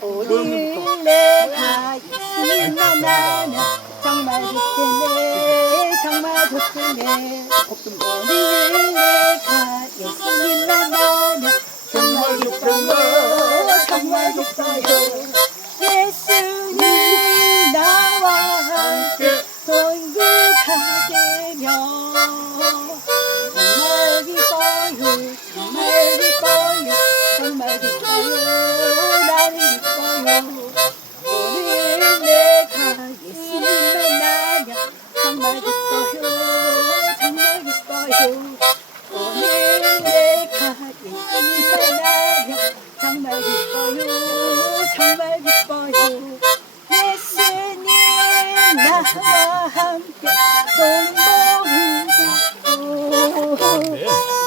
어딜 내가 있으나 나 정말 좋겠네 정말 좋겠네 어딜 내가 있으나 나는 정말 좋겠네 정말 좋겠네 예수님 나와 함께 동행하게 며 정말 기뻐요 정말 기뻐요 정말 기뻐요 함께 성공이다.